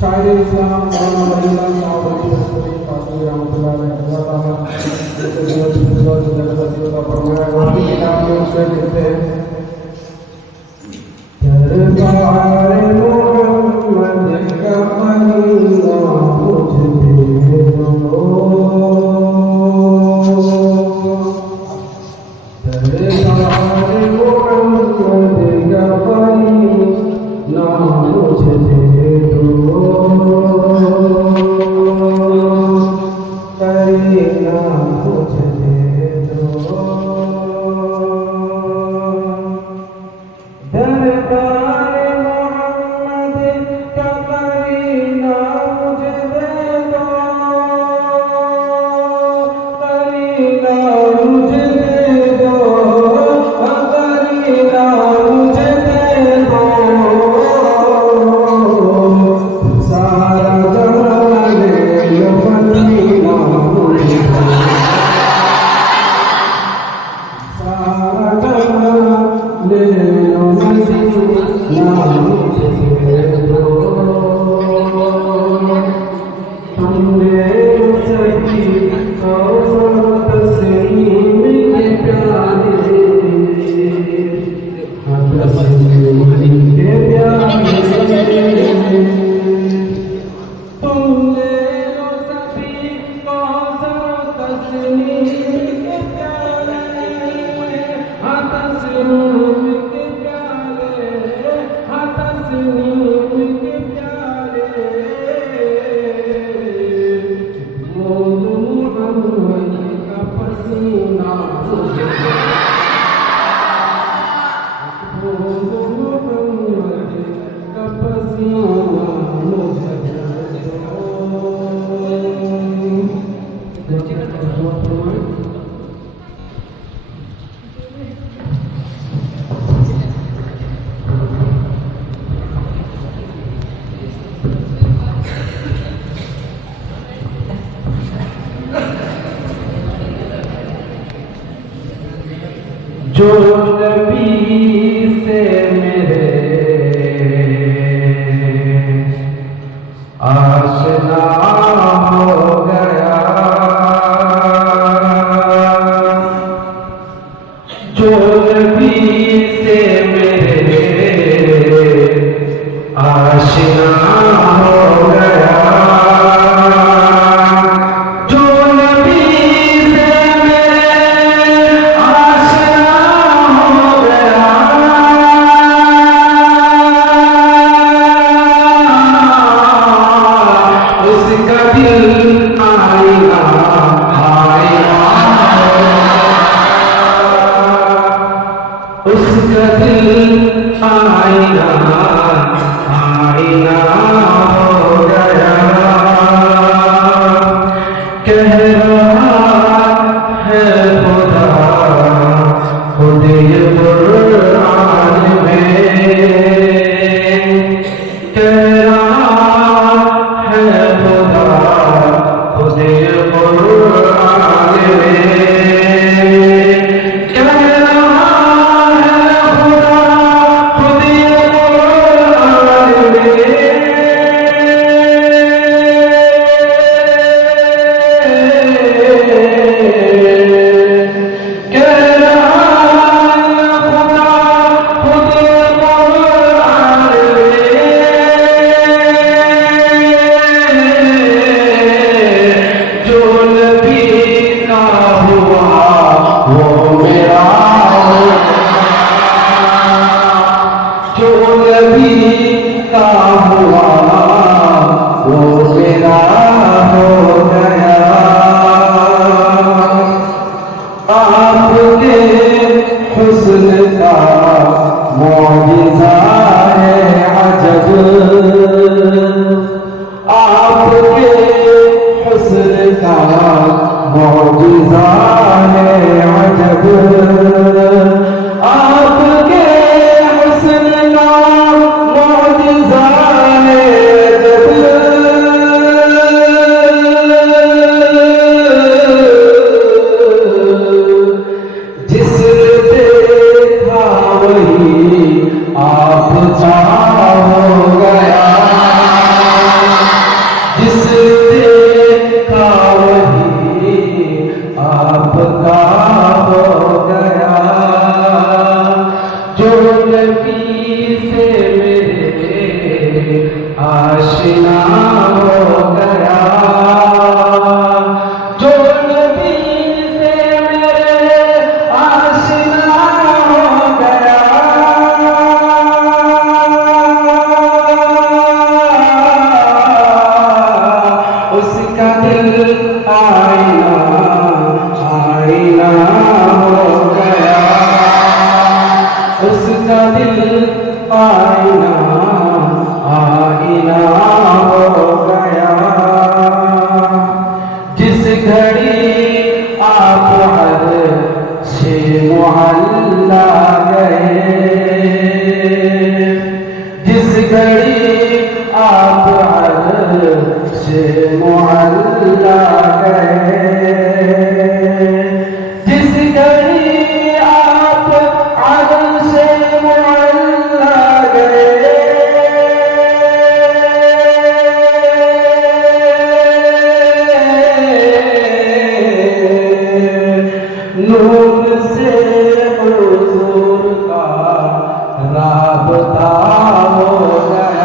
शायद इस्लाम मौलाना वलील्लाह साहब बल्कि फासली रहमतुल्लाह अलैहि अल्लाह ताला उनके जीवन की बहुत जल्दी का फरमाया और भी किताब में उससे लिखते हैं दरबार मोहम्मद का महीना मुझे दे दो दरबार मोहम्मद का महीना मुझे दे दो करीना मुझे दे दो दरबार मोहम्मद का करीना मुझे दे दो करीना मुझे दे दो करीना मुझे दे दो सारा जहान ले मदीना मुझे सारा जहान ले मदीना मुझे दो तुमने सही कौसर तस्लीम के प्यारे तस्लीम के प्यारे तुमने सभी कौसर तस्लीम के प्यारे तस्लीम के प्यारे तस्लीम के प्यारे मोहम्मद का पसीना मुझे मोहम्मद का पसीना मुझे जो नबी से मेरे आशना हो गया जो नबी से मेरे आशना हो गया उसका दिल आईना आईना हो गया कह रहा है खुदा खुद ये कुरान में कह रहा है खुदा खुद ये कुरान में जो नबी का हुआ वो मेरा हो गया आपके हुस्न का मौजिज़ा है अजब आपके हुस्न का मौजिज़ा है अजब आपके हुस्न का मौजिज़ा है नबी से मेरे आशिना हो गया, जो नबी से मेरे आशिना हो गया, उसका दिल आईना आईना हो गया, उसका दिल आईना आईना हो गया। जिस घड़ी आप अर्श-ए मुअल्ला गए, जिस घड़ी आप अर्श-ए मुअल्ला गए, जिस घड़ी आप अर्श-ए मुअल्ला गए, नूर से हुजूर का राबता हो गया,